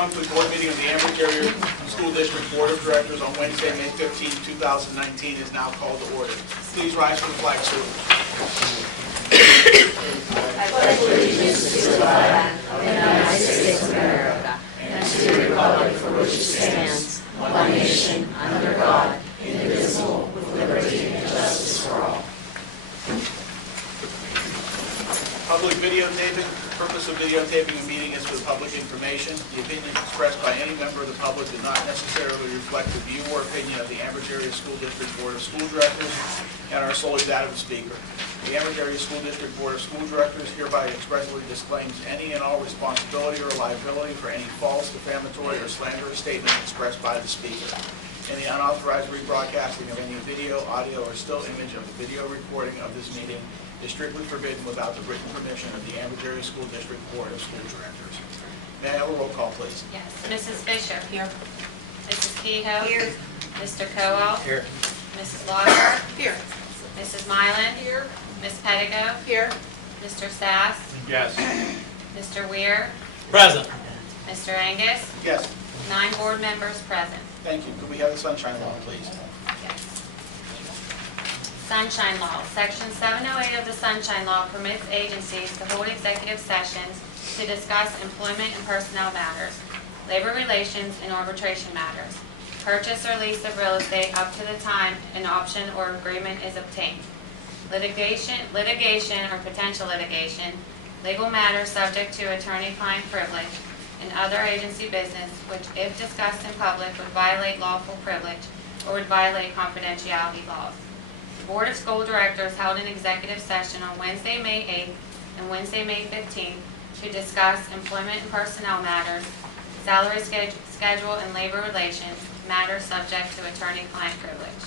bi-monthly board meeting of the Ambridge Area School District Board of Directors on Wednesday, May 15, 2019 is now called to order. Please rise for the flag salute. I pledge allegiance to the flag of the United States of America and to the republic for which it stands, one nation, under God, indivisible, with liberty and justice for all. Public videotaping. The purpose of videotaping a meeting is for public information. The opinions expressed by any member of the public do not necessarily reflect the view or opinion of the Ambridge Area School District Board of School Directors and are solely that of the speaker. The Ambridge Area School District Board of School Directors hereby expressly disclaims any and all responsibility or liability for any false, defamatory, or slanderous statement expressed by the speaker. Any unauthorized rebroadcasting of any video, audio, or still image of the video recording of this meeting is strictly forbidden without the written permission of the Ambridge Area School District Board of School Directors. May I have a roll call, please? Yes. Mrs. Fisher? Here. Mrs. Kehoe? Here. Mr. Cowell? Here. Mrs. Lauder? Here. Mrs. Mylan? Here. Ms. Pettigo? Here. Mr. Sass? Yes. Mr. Weir? Present. Mr. Angus? Yes. 9 board members present. Thank you. Could we have the sunshine law, please? Yes. Sunshine Law. Section 708 of the Sunshine Law permits agencies to hold executive sessions to discuss employment and personnel matters, labor relations, and arbitration matters, purchase or lease of real estate up to the time an option or agreement is obtained, litigation or potential litigation, legal matters subject to attorney-client privilege, and other agency business which, if discussed in public, would violate lawful privilege or would violate confidentiality laws. The Board of School Directors held an executive session on Wednesday, May 8th and Wednesday, May 15th to discuss employment and personnel matters, salary schedule and labor relations, matters subject to attorney-client privilege.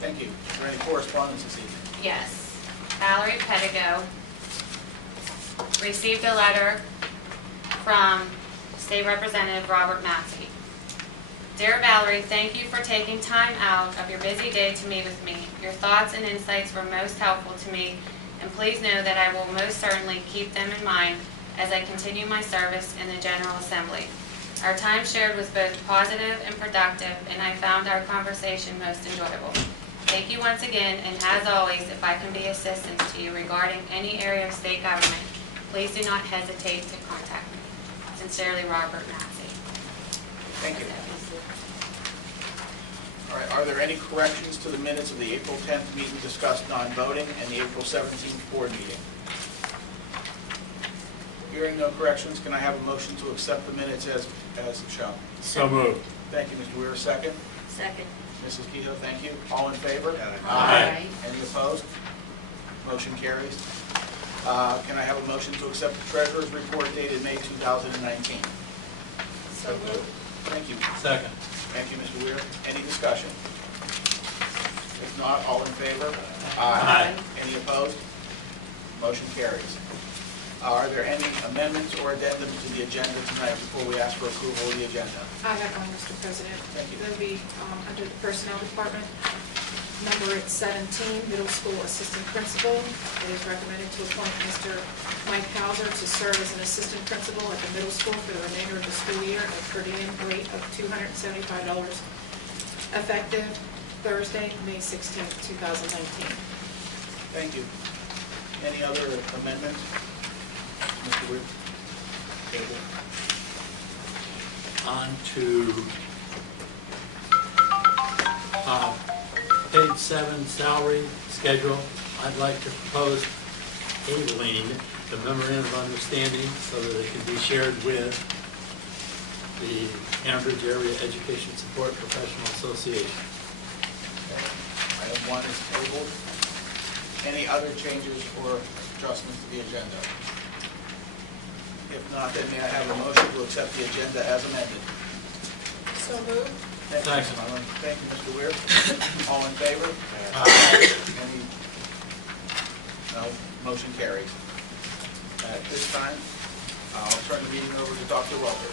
Thank you. Is there any correspondence this evening? Yes. Valerie Pettigo received a letter from State Representative Robert Massey. Dear Valerie, thank you for taking time out of your busy day to meet with me. Your thoughts and insights were most helpful to me, and please know that I will most certainly keep them in mind as I continue my service in the General Assembly. Our time shared was both positive and productive, and I found our conversation most enjoyable. Thank you once again, and as always, if I can be assistance to you regarding any area of state government, please do not hesitate to contact me. Sincerely, Robert Massey. Thank you. All right, are there any corrections to the minutes of the April 10th meeting discussed non-voting and the April 17th board meeting? Hearing no corrections, can I have a motion to accept the minutes as shown? So moved. Thank you, Mr. Weir. Second? Second. Mrs. Kehoe, thank you. All in favor? Aye. Any opposed? Motion carries. Can I have a motion to accept the treasurer's report dated May 2019? So moved. Thank you. Second. Thank you, Mr. Weir. Any discussion? If not, all in favor? Aye. Any opposed? Motion carries. Are there any amendments or addendums to the agenda tonight before we ask for approval of the agenda? I have one, Mr. President. Thank you. That would be under the Personnel Department. Number 17, Middle School Assistant Principal. It is recommended to appoint Mr. Mike Hauser to serve as an Assistant Principal at the middle school for the remainder of the school year at a per diem rate of $275 effective Thursday, May 16, 2019. Thank you. Any other amendments? Mr. Weir? On to page 7, salary schedule. I'd like to propose tabling the memorandum of understanding so that it can be shared with the Ambridge Area Education Support Professional Association. Item 1 is tabled. Any other changes or adjustments to the agenda? If not, then may I have a motion to accept the agenda as amended? So moved. Thank you, Second. Ms. Mullin. Thank you, Mr. Weir. All in favor? Any? No. Motion carries. At this time, I'll turn the meeting over to Dr. Welker.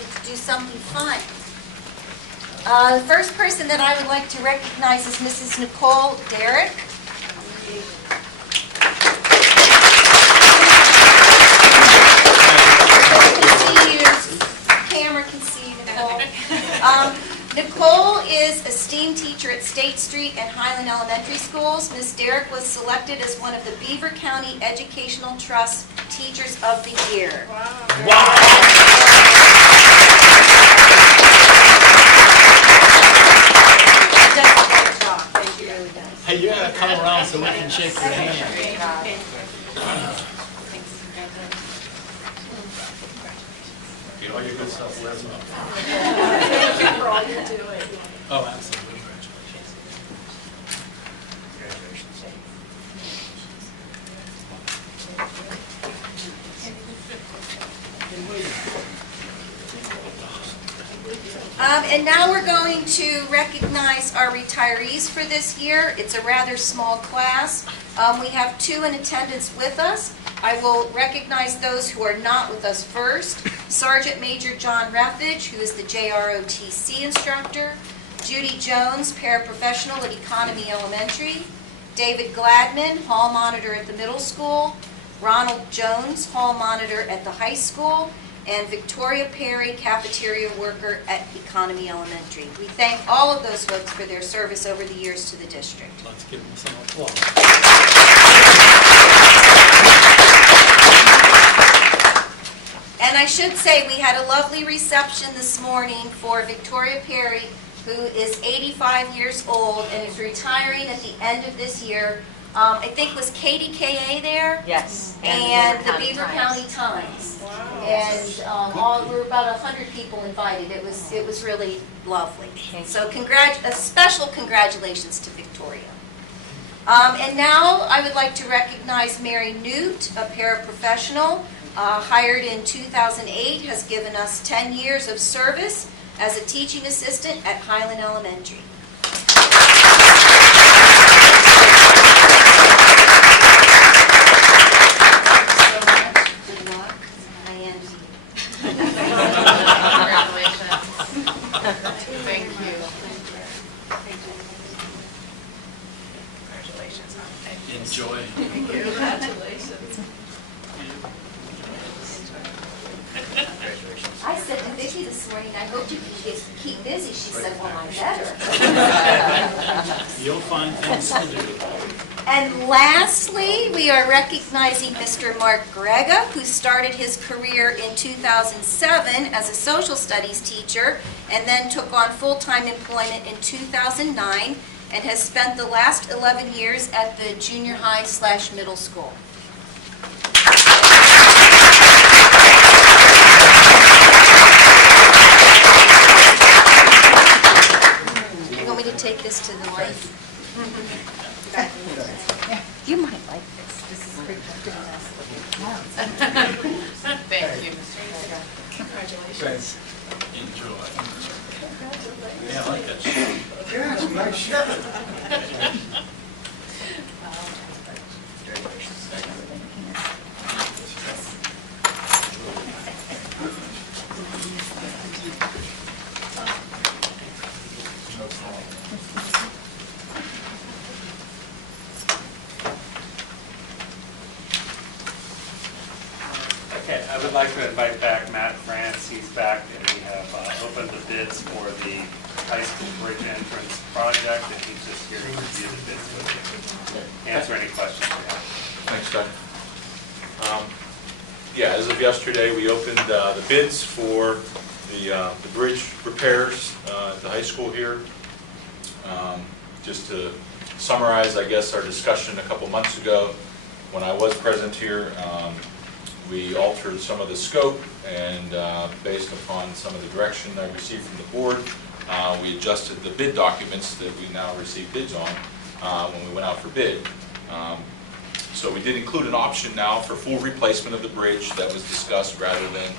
Let's do something fun. The first person that I would like to recognize is Mrs. Nicole Derrick. Nicole is a STEAM teacher at State Street and Highland Elementary Schools. Ms. Derrick was selected as one of the Beaver County Educational Trust Teachers of the Year. She does a great job. She really does. Hey, you gotta come around so we can shake your hand. Great job. Get all your good stuff, wear them up. Thank you for all you do. Oh, absolutely. And now we're going to recognize our retirees for this year. It's a rather small class. We have 2 in attendance with us. I will recognize those who are not with us first. Sergeant Major John Reffage, who is the JROTC instructor. Judy Jones, paraprofessional at Economy Elementary. David Gladman, hall monitor at the middle school. Ronald Jones, hall monitor at the high school. And Victoria Perry, cafeteria worker at Economy Elementary. We thank all of those folks for their service over the years to the district. Let's give them some applause. And I should say, we had a lovely reception this morning for Victoria Perry, who is 85 years old and is retiring at the end of this year. I think was KDKA there? Yes. And the Beaver County Times. Wow. And there were about 100 people invited. It was really lovely. So special congratulations to Victoria. And now I would like to recognize Mary Newt, a paraprofessional, hired in 2008, has given us 10 years of service as a teaching assistant at Highland Elementary. Thank you. Enjoy. I said to Vicki this morning, I hope you can keep busy. She said, well, I better. You'll find things to do. And lastly, we are recognizing Mr. Mark Grega, who started his career in 2007 as a social studies teacher and then took on full-time employment in 2009 and has spent the last 11 years at the junior high/middle school. You want me to take this to the light? You might like this. This is pretty nice. Thank you. Congratulations. Enjoy. Yeah, I like that shit. Yeah, it's a nice shirt. Okay, I would like to invite back Matt France. He's back, and we have opened the bids for the high school bridge entrance project, and he's just here to review the bids with you. Answer any questions you have. Thanks, Doug. Yeah, as of yesterday, we opened the bids for the bridge repairs at the high school here. Just to summarize, I guess, our discussion a couple months ago, when I was present here, we altered some of the scope, and based upon some of the direction I received from the board, we adjusted the bid documents that we now receive bids on when we went out for bid. So we did include an option now for full replacement of the bridge that was discussed rather than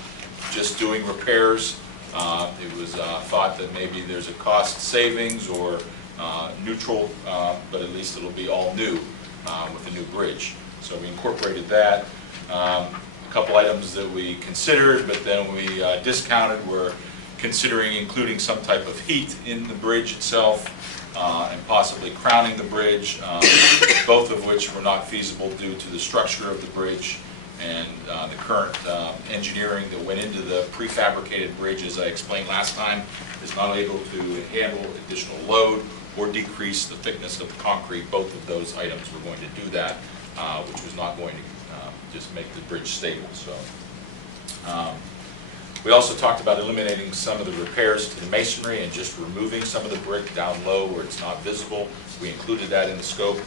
just doing repairs. It was thought that maybe there's a cost savings or neutral, but at least it'll be all new with the new bridge. So we incorporated that. A couple items that we considered, but then we discounted were considering including some type of heat in the bridge itself and possibly crowning the bridge, both of which were not feasible due to the structure of the bridge and the current engineering that went into the prefabricated bridge, as I explained last time, is not able to handle additional load or decrease the thickness of the concrete. Both of those items were going to do that, which was not going to just make the bridge stable. So, we also talked about eliminating some of the repairs to the masonry and just removing some of the brick down low where it's not visible. We included that in the scope.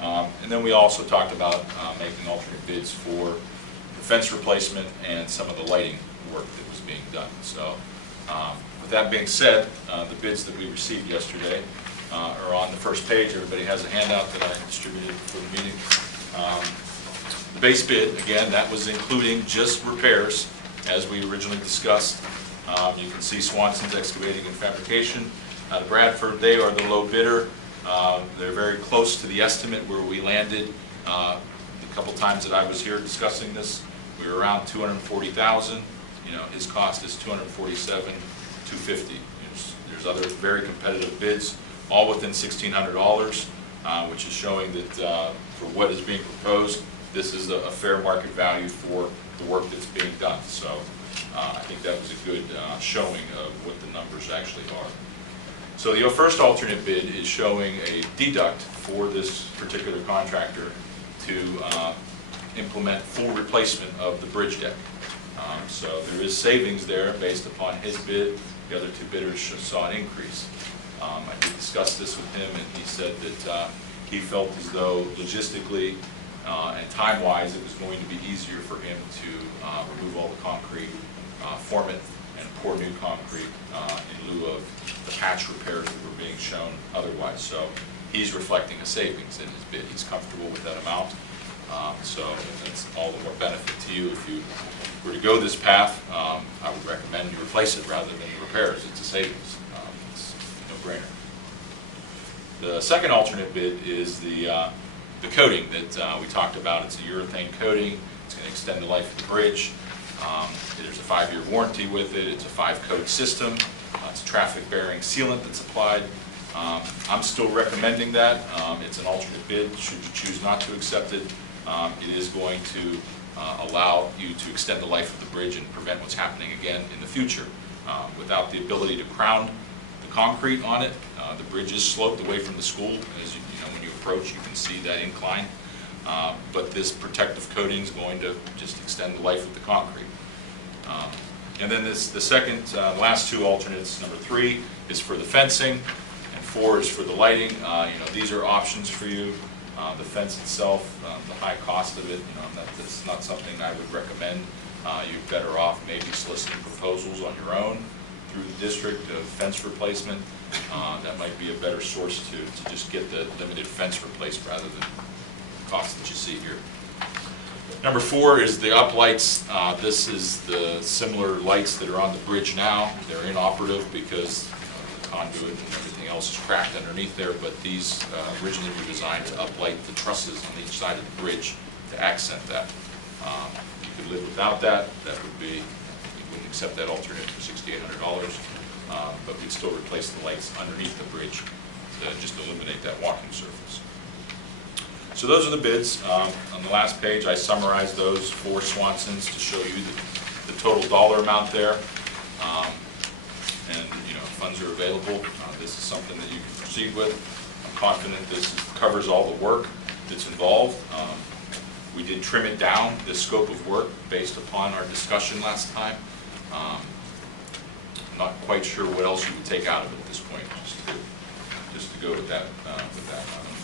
And then we also talked about making alternate bids for the fence replacement and some of the lighting work that was being done. So with that being said, the bids that we received yesterday are on the first page. Everybody has a handout that I distributed for the meeting. The base bid, again, that was including just repairs as we originally discussed. You can see Swanson's Excavating and Fabrication out of Bradford. They are the low bidder. They're very close to the estimate where we landed. A couple times that I was here discussing this, we were around $240,000. You know, his cost is $247,250. There's other very competitive bids, all within $1,600, which is showing that for what is being proposed, this is a fair market value for the work that's being done. So I think that was a good showing of what the numbers actually are. So the first alternate bid is showing a deduct for this particular contractor to implement full replacement of the bridge deck. So there is savings there based upon his bid. The other two bidders saw an increase. I did discuss this with him, and he said that he felt as though logistically and time-wise it was going to be easier for him to remove all the concrete, form it, and pour new concrete in lieu of the patch repairs that were being shown otherwise. So he's reflecting a savings in his bid. He's comfortable with that amount. So that's all the more benefit to you. If you were to go this path, I would recommend you replace it rather than repairs. It's a savings. It's a no-brainer. The second alternate bid is the coating that we talked about. It's a urethane coating. It's going to extend the life of the bridge. There's a 5-year warranty with it. It's a 5-coat system. It's a traffic-bearing sealant that's applied. I'm still recommending that. It's an alternate bid. Should you choose not to accept it, it is going to allow you to extend the life of the bridge and prevent what's happening again in the future. Without the ability to crown the concrete on it, the bridge is sloped away from the school. As you know, when you approach, you can see that incline. But this protective coating is going to just extend the life of the concrete. And then the second, last two alternates, number 3 is for the fencing, and 4 is for the lighting. These are options for you. The fence itself, the high cost of it, that's not something I would recommend. You're better off maybe soliciting proposals on your own through the district of fence replacement. That might be a better source to just get the limited fence replaced rather than the cost that you see here. Number 4 is the uplights. This is the similar lights that are on the bridge now. They're inoperative because the conduit and everything else is cracked underneath there, but these originally were designed to uplight the trusses on each side of the bridge to accent that. You could live without that. That would be, you wouldn't accept that alternate for $6,800, but we'd still replace the lights underneath the bridge to just eliminate that walking surface. So those are the bids. On the last page, I summarized those for Swanson's to show you the total dollar amount there. And funds are available. This is something that you can proceed with. I'm confident this covers all the work that's involved. We did trim it down, the scope of work, based upon our discussion last time. I'm not quite sure what else you would take out of it at this point, just to go with that.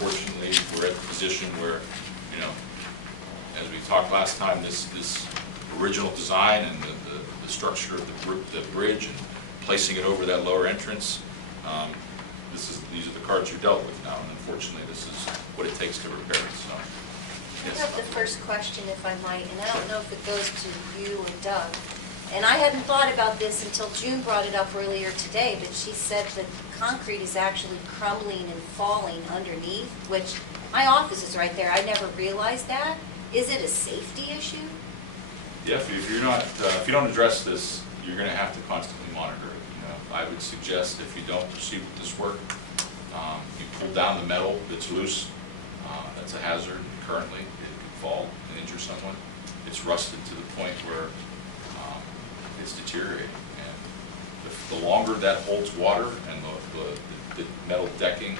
Unfortunately, we're at the position where, as we talked last time, this original design and the structure of the bridge and placing it over that lower entrance, these are the cards you're dealt with now, and unfortunately, this is what it takes to repair it. So, I have the first question, if I might, and I don't know if it goes to you or Doug. And I hadn't thought about this until June brought it up earlier today, but she said that concrete is actually crumbling and falling underneath, which my office is right there. I never realized that. Is it a safety issue? Yeah, if you don't address this, you're going to have to constantly monitor it. I would suggest if you don't proceed with this work, you pull down the metal that's loose. That's a hazard. Currently, it could fall and injure someone. it's rusted to the point where it's deteriorating. And the longer that holds water and the metal decking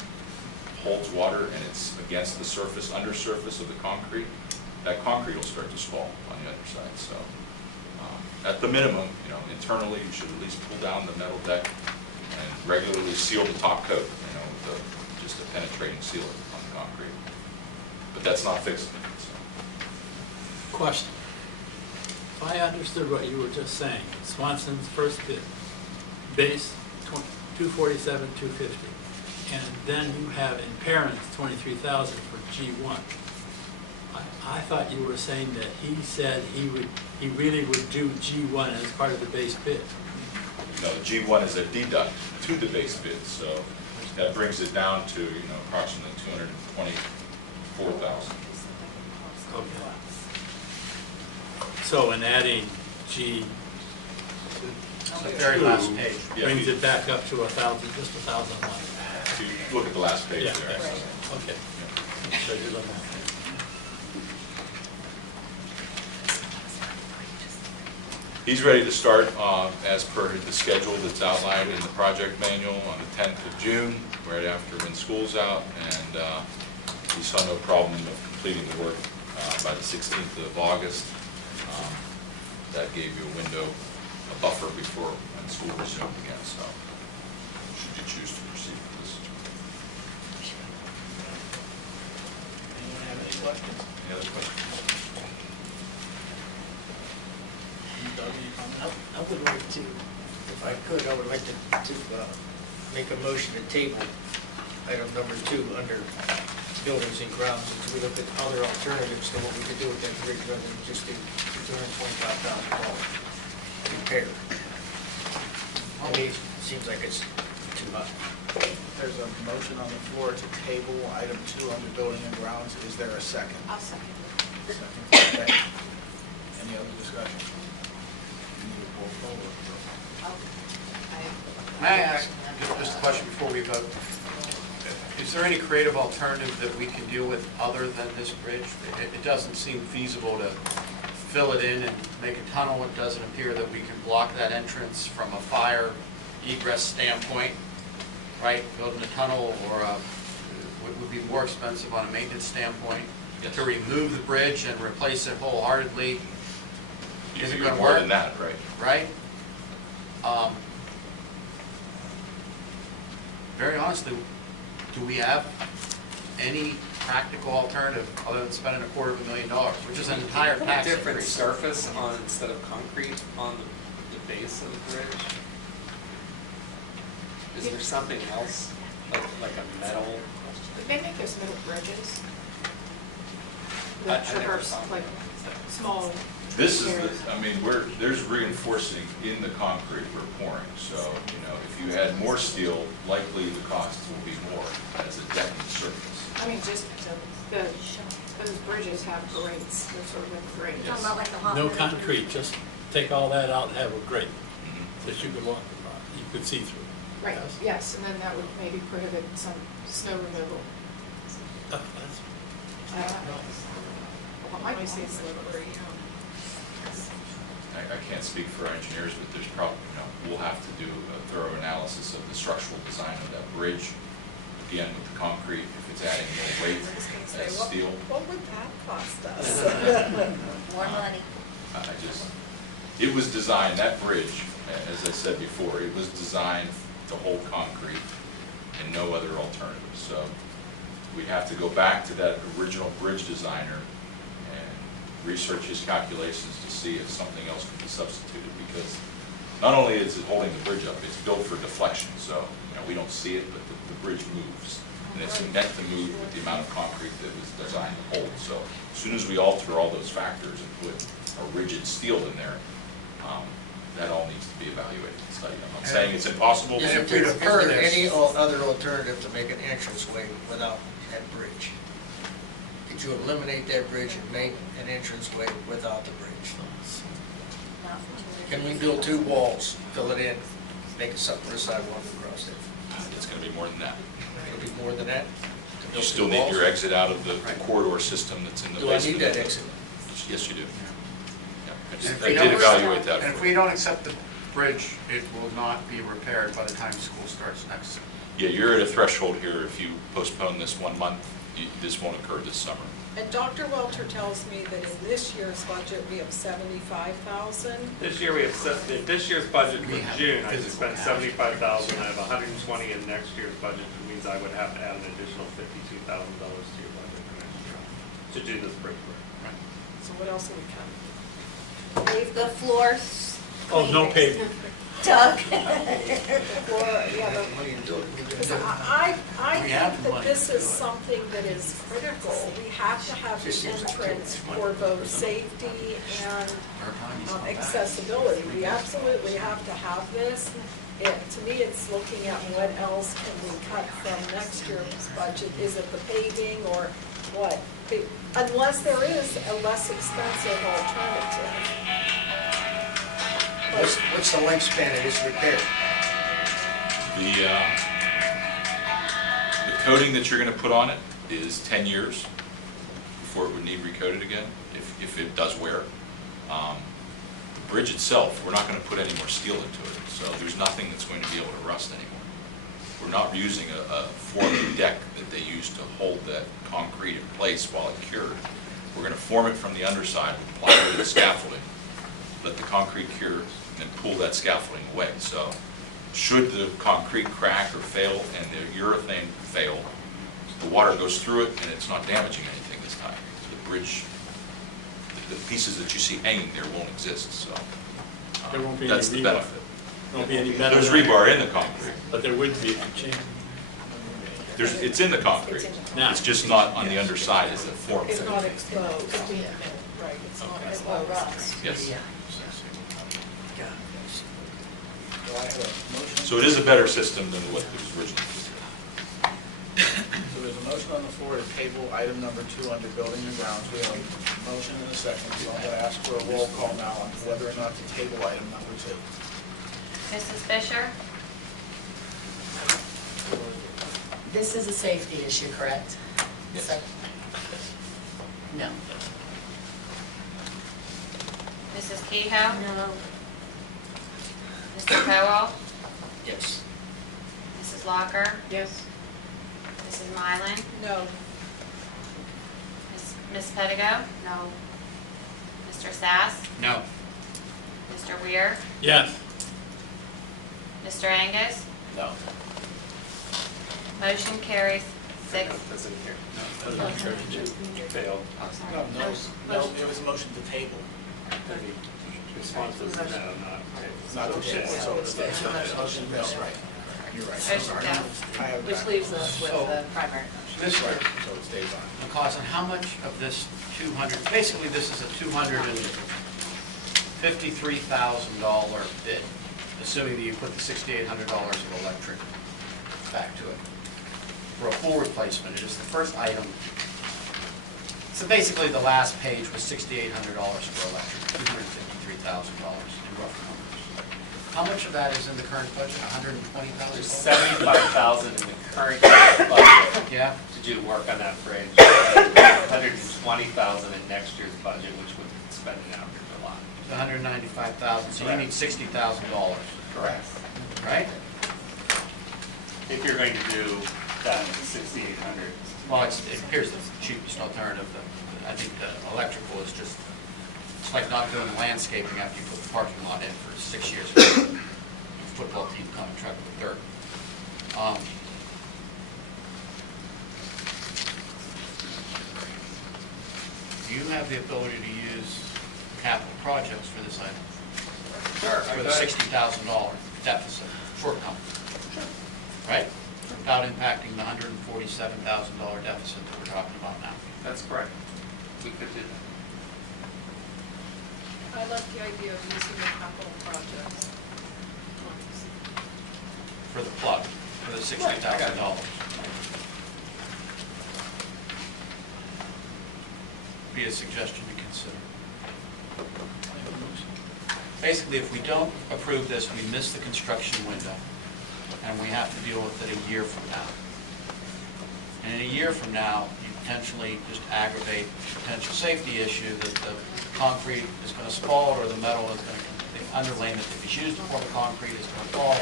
holds water and it's against the surface, undersurface of the concrete, that concrete will start to swell on the other side. So at the minimum, you know, internally you should at least pull down the metal deck and regularly seal the top coat, you know, with just a penetrating sealer on the concrete. But that's not fixing it. So. Question. If I understood what you were just saying, Swanson's first bid, base 247, 250, and then you have in parents 23,000 for G1. I thought you were saying that he said he really would do G1 as part of the base bid. No, the G1 is a deduct to the base bid, so that brings it down to, you know, approximately 224,000. Okay. So in adding G The very last page. Yeah, brings if you- it back up to 1,000, just 1,001. If you look at the last page Yeah, there. okay. So you're looking at that. He's ready to start as per the schedule that's outlined in the project manual on the 10th of June, right after when school's out, and he saw no problem of completing the work by the 16th of August. That gave you a window, a buffer before when school resumed again, so should you choose to proceed with this. Anyone have any questions? Any other questions? Doug, any comment? I would like to, if I could, I would like to make a motion to table item number 2 under buildings and grounds, as we look at other alternatives to what we could do with that bridge rather than just do $225,000 repair. To me, it seems like it's too much. There's a motion on the floor to table item 2 under building and grounds. Is there a second? I'll second it. Second. Okay. Any other discussion? You need to pull forward. May I ask just a question before we vote? Is there any creative alternative that we can deal with other than this bridge? It doesn't seem feasible to fill it in and make a tunnel. It doesn't appear that we can block that entrance from a fire egress standpoint, right? Building a tunnel or would be more expensive on a maintenance standpoint. Yes. To remove the bridge and replace it wholeheartedly isn't Even going to more work. than that, right? Right? Very honestly, do we have any practical alternative other than spending $250,000, which is an entire tax Different increase? surface on, instead of concrete, on the base of the bridge? Is there something else, like a metal? They make those middle bridges. I That never traverse, saw like, that. small. This is, areas. I mean, there's reinforcing in the concrete we're pouring, so, you know, if you had more steel, likely the cost will be more as a decking surface. I mean, just those bridges have grades, they're sort of like grades. Talking about like the hot No middle concrete, just take all that out and have a grate that you could walk, you could see through. Right, Yes. yes, and then that would maybe prohibit some snow removal. That's- I don't know. Well, it might be safe slippery. I can't speak for our engineers, but there's probably, you know, we'll have to do a thorough analysis of the structural design of that bridge. Again, with the concrete, if it's adding more weight as steel, What would that cost us? More money. it was designed, that bridge, as I said before, it was designed to hold concrete and no other alternative. So we have to go back to that original bridge designer and research his calculations to see if something else can be substituted, because not only is it holding the bridge up, it's built for deflection, so, you know, we don't see it, but the bridge moves. And it's meant to move with the amount of concrete that it was designed to hold. So as soon as we alter all those factors and put a rigid steel in there, that all needs to be evaluated and studied. I'm not saying it's impossible. Is if there we defer this- any other alternative to make an entranceway without that bridge? Could you eliminate that bridge and make an entranceway without the bridge? Can we build 2 walls, fill it in, make a separate sidewalk across it? It's going to be more than that. It'll be more than that? to You build still 2 need walls? your exit out of the corridor system that's in the Do I basement. need that exit? Yes, you do. I did evaluate that. And if for we you. don't accept the bridge, it will not be repaired by the time school starts next. Yeah, you're at a threshold here. If you postpone this 1 month, this won't occur this summer. And Dr. Welter tells me that in this year's budget, we have 75,000. This year we have, this year's budget We for have June, I physical spent cash. 75,000, I have 120 in next year's budget, which means I would have to add an additional $52,000 to your budget for next year to do this bridge work. So what else are we cutting? Pave the floors. Oh, no clean it. pavement. Doug? Or, yeah, What are you doing? because I We have think the that money this to do is it. something that is critical. We have to have Just the seems like entrance too much for money both for safety and Our economy's not bad. accessibility. We absolutely have to have this. To me, it's looking at what else can we cut from next year's budget. Is it the paving or what? Unless there is a less expensive alternative. What's the lifespan of this repair? The coating that you're going to put on it is 10 years before it would need recoated again, if it does wear. The bridge itself, we're not going to put any more steel into it, so there's nothing that's going to be able to rust anymore. We're not using a forming deck that they used to hold that concrete in place while it cured. We're going to form it from the underside with plywood and scaffolding, let the concrete cure, and then pull that scaffolding away. So should the concrete crack or fail and the urethane fail, the water goes through it and it's not damaging anything this time. The bridge, the pieces that you see hanging there won't exist, so There won't be any that's the rebar. benefit. There won't be any metal. There's rebar in the concrete. But there would be if you change. It's in the concrete. Now. It's just not on the underside as a form. It's not exposed. Right, it's not Okay. exposed. Yes. Do I have a motion? So it is a better system than what was originally. So there's a motion on the floor to table item number 2 under building and grounds. We have a motion and a second, so I'm going to ask for a roll call now on whether or not to table item number 2. Mrs. Fisher? This is a safety issue, correct? Yes. No. Mrs. Kehoe? No. Mr. Powell? Yes. Mrs. Locker? Yes. Mrs. Mylan? No, Ms. Pettigo? No. Mr. Sass? No. Mr. Weir? Yes. Mr. Angus? No. Motion carries 6. That's in here. Oh, Failed. No, it was a motion to table. Response was no, not. It's not to table, so it's a motion, no, right. You're right. Motion Sorry. down. I have Which that. leaves us with the primary. This Right, so it stays on. McCaustin, and how much of this 200, basically this is a $253,000 bid, assuming that you put the $6,800 of electric back to it. For a full replacement, it is the first item. So basically, the last page was $6,800 for electric, $253,000 in rough numbers. How much of that is in the current budget, $120,000? There's 75,000 in the current year's budget Yeah? to do work on that bridge. 120,000 in next year's budget, which would spend it out a lot. 195,000, so you need $60,000, Correct. right? If you're going to do that 6,800. Well, it appears the cheapest alternative. I think the electrical is just, it's like not doing landscaping after you put the parking lot in for 6 years. Football team coming truck with dirt. Do you have the ability to use capital projects for this item? Sure. For the $60,000 deficit, shortcoming? Right? Without impacting the $147,000 deficit that we're talking about now. That's correct. We could do that. I like the idea of using the capital projects. For the plug, for the $60,000. Be a suggestion to consider. Basically, if we don't approve this, we miss the construction window, and we have to deal with it a year from now. And in a year from now, you potentially just aggravate potential safety issue that the concrete is going to spall or the metal is going to, the underlayment that is used to form the concrete is going to fall.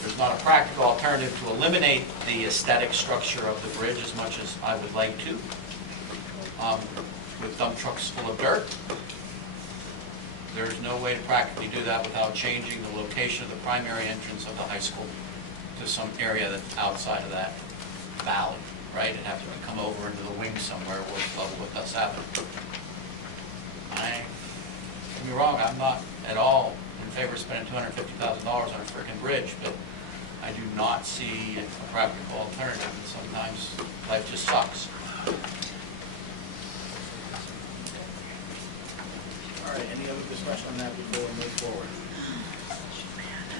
There's not a practical alternative to eliminate the aesthetic structure of the bridge as much as I would like to. With dump trucks full of dirt, there's no way to practically do that without changing the location of the primary entrance of the high school to some area that's outside of that valley, right? It'd have to come over into the wing somewhere where it's level with us having. Don't get me wrong, I'm not at all in favor of spending $250,000 on a frickin' bridge, but I do not see a practical alternative, and sometimes life just sucks. All right, any other discussion on that before we move forward?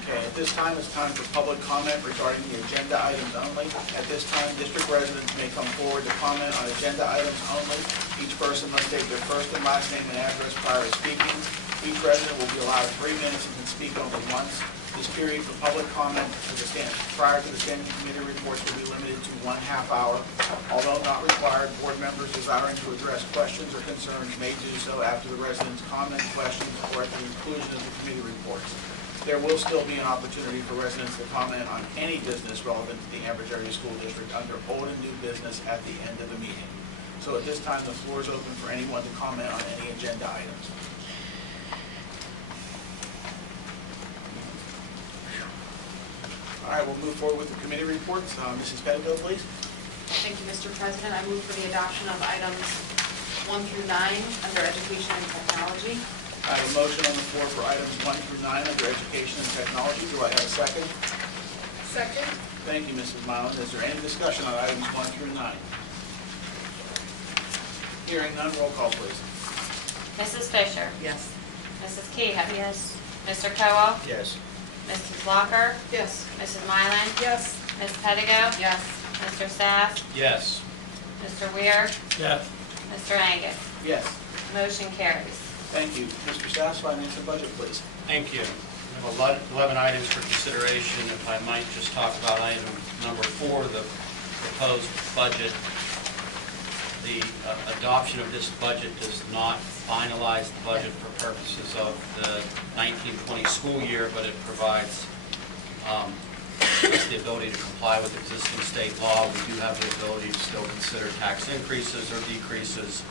Okay, at this time, it's time for public comment regarding the agenda items only. At this time, district residents may come forward to comment on agenda items only. Each person must state their first and last name and address prior to speaking. Each resident will be allowed 3 minutes and can speak only once. This period for public comment prior to the standing committee reports will be limited to 1/2 hour. Although not required, board members desiring to address questions or concerns may do so after the residents' comment, questions, or at the conclusion of the committee reports. There will still be an opportunity for residents to comment on any business relevant to the Ambridge Area School District under old and new business at the end of the meeting. So at this time, the floor is open for anyone to comment on any agenda items. All right, we'll move forward with the committee reports. Mrs. Pettigill, please. Thank you, Mr. President. I move for the adoption of items 1 through 9 under education and technology. I have a motion on the floor for items 1 through 9 under education and technology. Do I have a second? Second? Thank you, Mrs. Mylan. Is there any discussion on items 1 through 9? Hearing none, roll call, please. Mrs. Fisher? Yes. Mrs. Kehoe? Yes. Mr. Koval? Yes. Mrs. Walker? Yes. Mrs. Mylan? Yes. Ms. Pettigo? Yes. Mr. Sass? Yes. Mr. Weir? Yes. Mr. Angus? Yes. Motion carries. Thank you. Mr. Stas, finance and budget, please. Thank you. We have 11 items for consideration. If I might just talk about item number 4, the proposed budget. The adoption of this budget does not finalize the budget for purposes of the 1920 school year, but it provides us the ability to comply with existing state law. We do have the ability to still consider tax increases or decreases,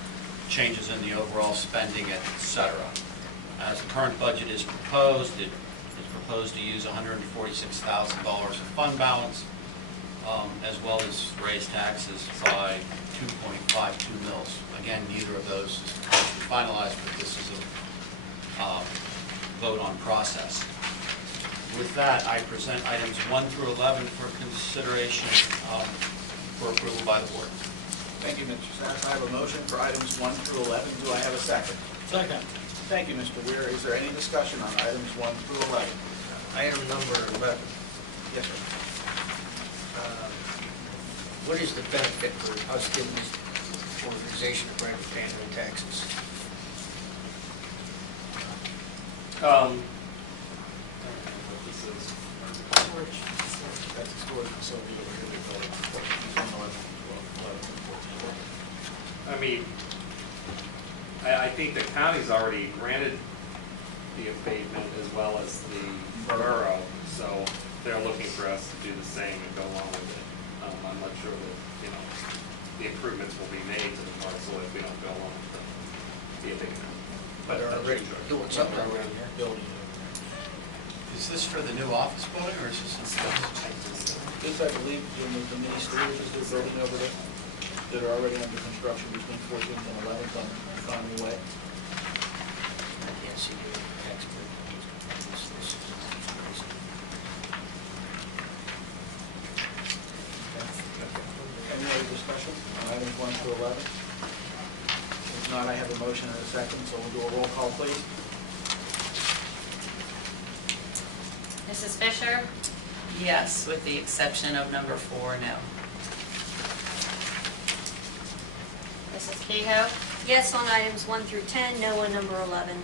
changes in the overall spending, etc. As the current budget is proposed, it is proposed to use $146,000 of fund balance, as well as raise taxes by 2.52 mils. Again, neither of those is finalized, but this is a vote on process. With that, I present items 1 through 11 for consideration for approval by the board. Thank you, Mr. Stas. I have a motion for items 1 through 11. Do I have a second? Second. Thank you, Mr. Weir. Is there any discussion on items 1 through 11? Item number 11. Yes, sir. What is the benefit for us giving this organization a break of paying their taxes? This is That's the storage facility over here. They built it. 11, 12, 11, 14. I mean, I think the county's already granted the abatement as well as the borough, so they're looking for us to do the same and go along with it. I'm not sure that, the improvements will be made to the parcel if we don't go along with the abatement. But they're already doing something around here. Building. Is this for the new office building, or is this something else? This, I believe, is the mini storages they're building over there that are already under construction between 14th and 11th on Economy Way. I can't see the tax bill. Any other discussion on items 1 through 11? If not, I have a motion and a second, so we'll do a roll call, please. Mrs. Fisher? Yes, with the exception of number 4, no. Mrs. Kehoe? Yes on items 1 through 10, no on number 11.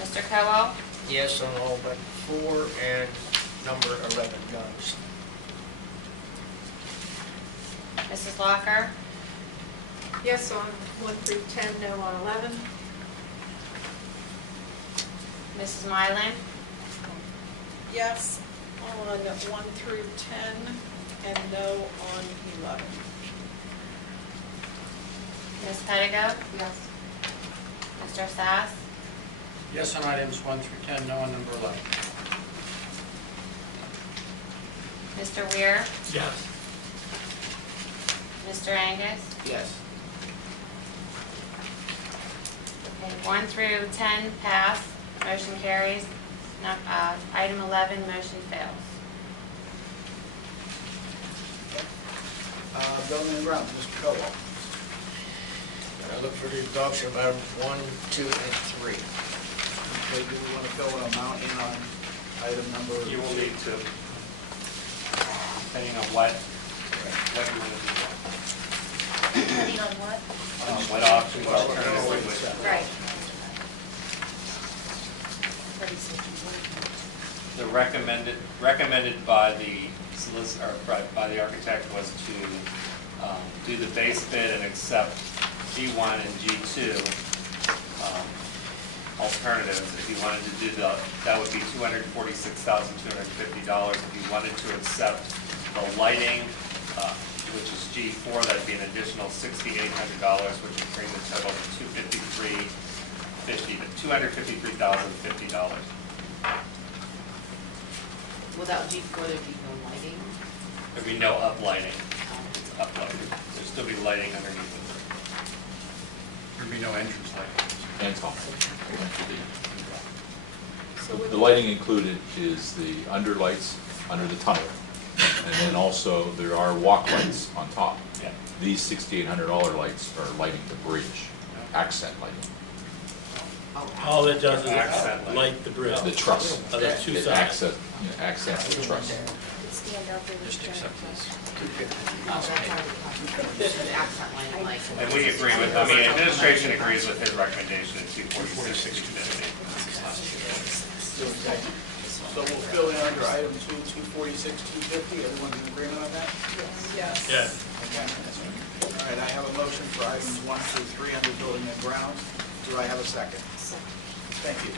Mr. Koval? Yes on all but 4 and number 11 goes. Mrs. Walker? Yes on 1 through 10, no on 11. Mrs. Mylan? Yes on 1 through 10, and no on 11. Ms. Pettigo? Yes. Mr. Sass? Yes on items 1 through 10, no on number 11. Mr. Weir? Yes. Mr. Angus? Yes. Okay, 1 through 10 pass, motion carries. Item 11, motion fails. Building and grounds, Mr. Cobal. I look for the adoption of items 1, 2, and 3. Okay, do we want to fill an amount in on item number? You will need to, depending on what you want to do. Depending on what? What options alternatively would. Right. The recommended by the solicitor, or by the architect was to do the base bid and accept G1 and G2 alternatives. If you wanted to do that would be $246,250. If you wanted to accept the lighting, which is G4, that'd be an additional $6,800, which would bring the total to $253,050. Without G4, there'd be no lighting. There'd be no uplighting. It's uplighting. There'd still be lighting underneath it. There'd be no entrance light. And top. So would The lighting included is the underlights under the tunnel, and then also there are walk lights on top. Yeah. These $6,800 lights are lighting the bridge, accent lighting. All it does Accent is light the bridge. The truss. Of the two It sides. accents the truss. Stand out there. Just accept this. This is accent lighting, like. And we agree with, I mean, administration agrees with his recommendation at 246, 250. So we'll fill in under item 246, 250. Everyone's in agreement on that? Yes. Yeah. Okay. All right, I have a motion for items 1 through 3 under building and grounds. Do I have a second? Thank you.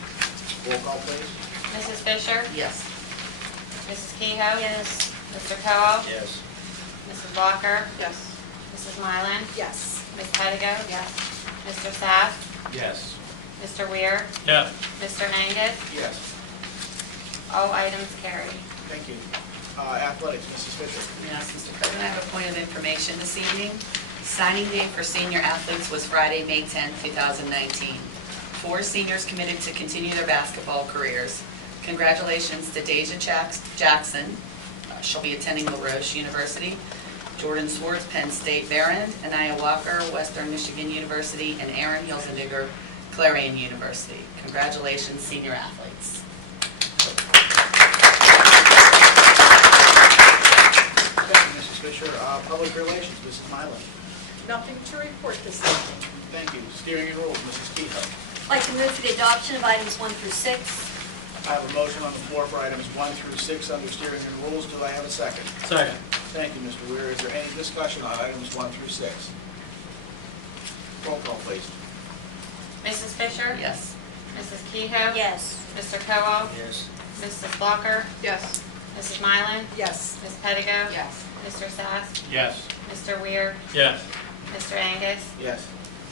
Roll call, please. Mrs. Fisher? Yes. Mrs. Kehoe? Yes. Mr. Koval? Yes. Mrs. Walker? Yes. Mrs. Mylan? Yes. Ms. Pettigo? Yes. Mr. Sass? Yes. Mr. Weir? Yeah. Mr. Angus? Yes. All items carried. Thank you. Athletics, Mrs. Fisher. Yes, Mr. President, I have a point of information this evening. Signing date for senior athletes was Friday, May 10, 2019. 4 seniors committed to continue their basketball careers. Congratulations to Deja Jackson. She'll be attending LaRoche University. Jordan Swartz, Penn State Behrend. Anaya Walker, Western Michigan University. And Aaron Hilzendigger, Clarion University. Congratulations, senior athletes. Thank you, Mrs. Fisher. Public relations, Mrs. Mylan. Nothing to report this evening. Thank you. Steering and rules, Mrs. Kehoe. I'd like to move for the adoption of items 1 through 6. I have a motion on the floor for items 1 through 6 under steering and rules. Do I have a second? Second. Thank you, Mr. Weir. Is there any discussion on items 1 through 6? Roll call, please. Mrs. Fisher? Yes. Mrs. Kehoe? Yes. Mr. Koval? Yes. Mrs. Walker? Yes. Mrs. Mylan? Yes. Ms. Pettigo? Yes. Mr. Sass? Yes. Mr. Weir? Yes. Mr. Angus? Yes.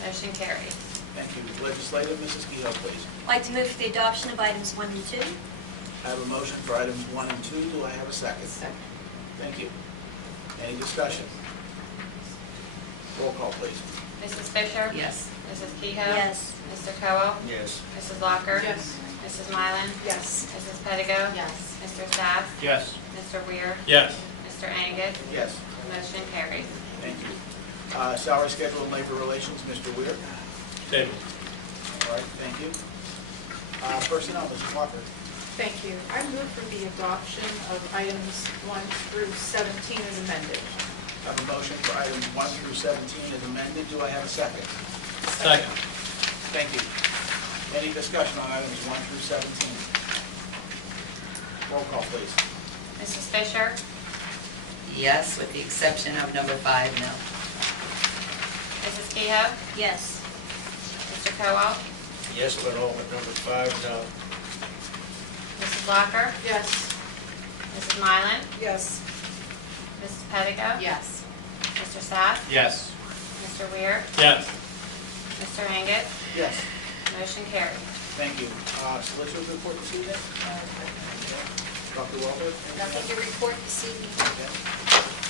Motion carries. Thank you. Legislative, Mrs. Kehoe, please. I'd like to move for the adoption of items 1 and 2. I have a motion for items 1 and 2. Do I have a second? Second. Thank you. Any discussion? Roll call, please. Mrs. Fisher? Yes. Mrs. Kehoe? Yes. Mr. Koval? Yes. Mrs. Walker? Yes. Mrs. Mylan? Yes. Mrs. Pettigo? Yes. Mr. Sass? Yes. Mr. Weir? Yes. Mr. Angus? Yes. Motion carries. Thank you. Salary schedule and labor relations, Mr. Weir. Table. All right, thank you. Personnel, Mrs. Walker. Thank you. I move for the adoption of items 1 through 17 as amended. I have a motion for items 1 through 17 as amended. Do I have a second? Second. Thank you. Any discussion on items 1 through 17? Roll call, please. Mrs. Fisher? Yes, with the exception of number 5, no. Mrs. Kehoe? Yes. Mr. Cowell? Yes, but all but number 5, no. Mrs. Locker? Yes. Mrs. Mylan? Yes. Mrs. Pedico? Yes. Mr. Sass? Yes. Mr. Weir? Yes. Mr. Angus? Yes. Motion carried. Thank you. Solicitor's report this evening? Dr. Walter? Nothing to report this evening. Okay.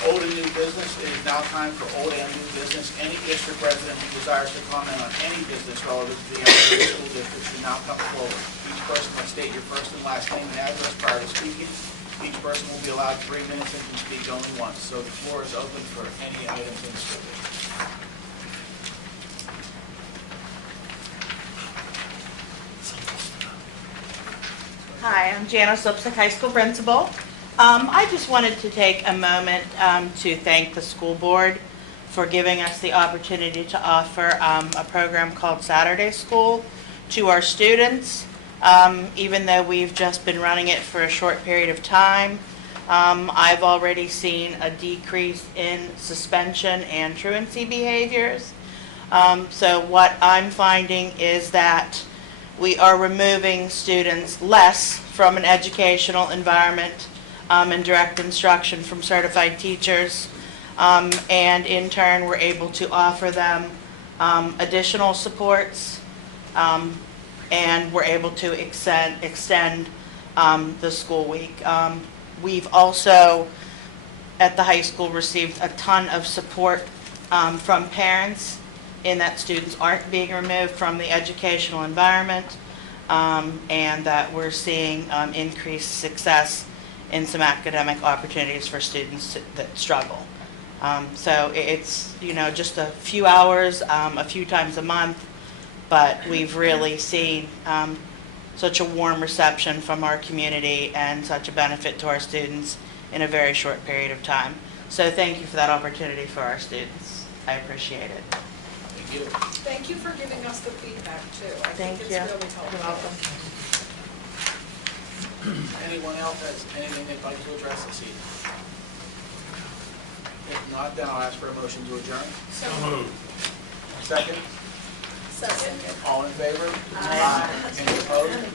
Old and new business, it is now time for old and new business. Any district resident who desires to comment on any business relative to the Amherst School District should now come forward. Each person must state your first and last name and address prior to speaking. Each person will be allowed 3 minutes and can speak only once. So the floor is open for any items in the school district. Hi, I'm Janice Lipsick, high school principal. I just wanted to take a moment to thank the school board for giving us the opportunity to offer a program called Saturday School to our students. Even though we've just been running it for a short period of time, I've already seen a decrease in suspension and truancy behaviors. So what I'm finding is that we are removing students less from an educational environment and direct instruction from certified teachers. And in turn, we're able to offer them additional supports, and we're able to extend the school week. We've also, at the high school, received a ton of support from parents in that students aren't being removed from the educational environment, and that we're seeing increased success in some academic opportunities for students that struggle. So it's, just a few hours, a few times a month, but we've really seen such a warm reception from our community and such a benefit to our students in a very short period of time. So thank you for that opportunity for our students. I appreciate it. Thank you. Thank you for giving us the feedback, too. I Thank think you. it's really helpful. You're welcome. Anyone else has anything they'd like to address this evening? If not, then I'll ask for a motion to adjourn. So moved. Second? Second. All in favor? Aye. Any opposed?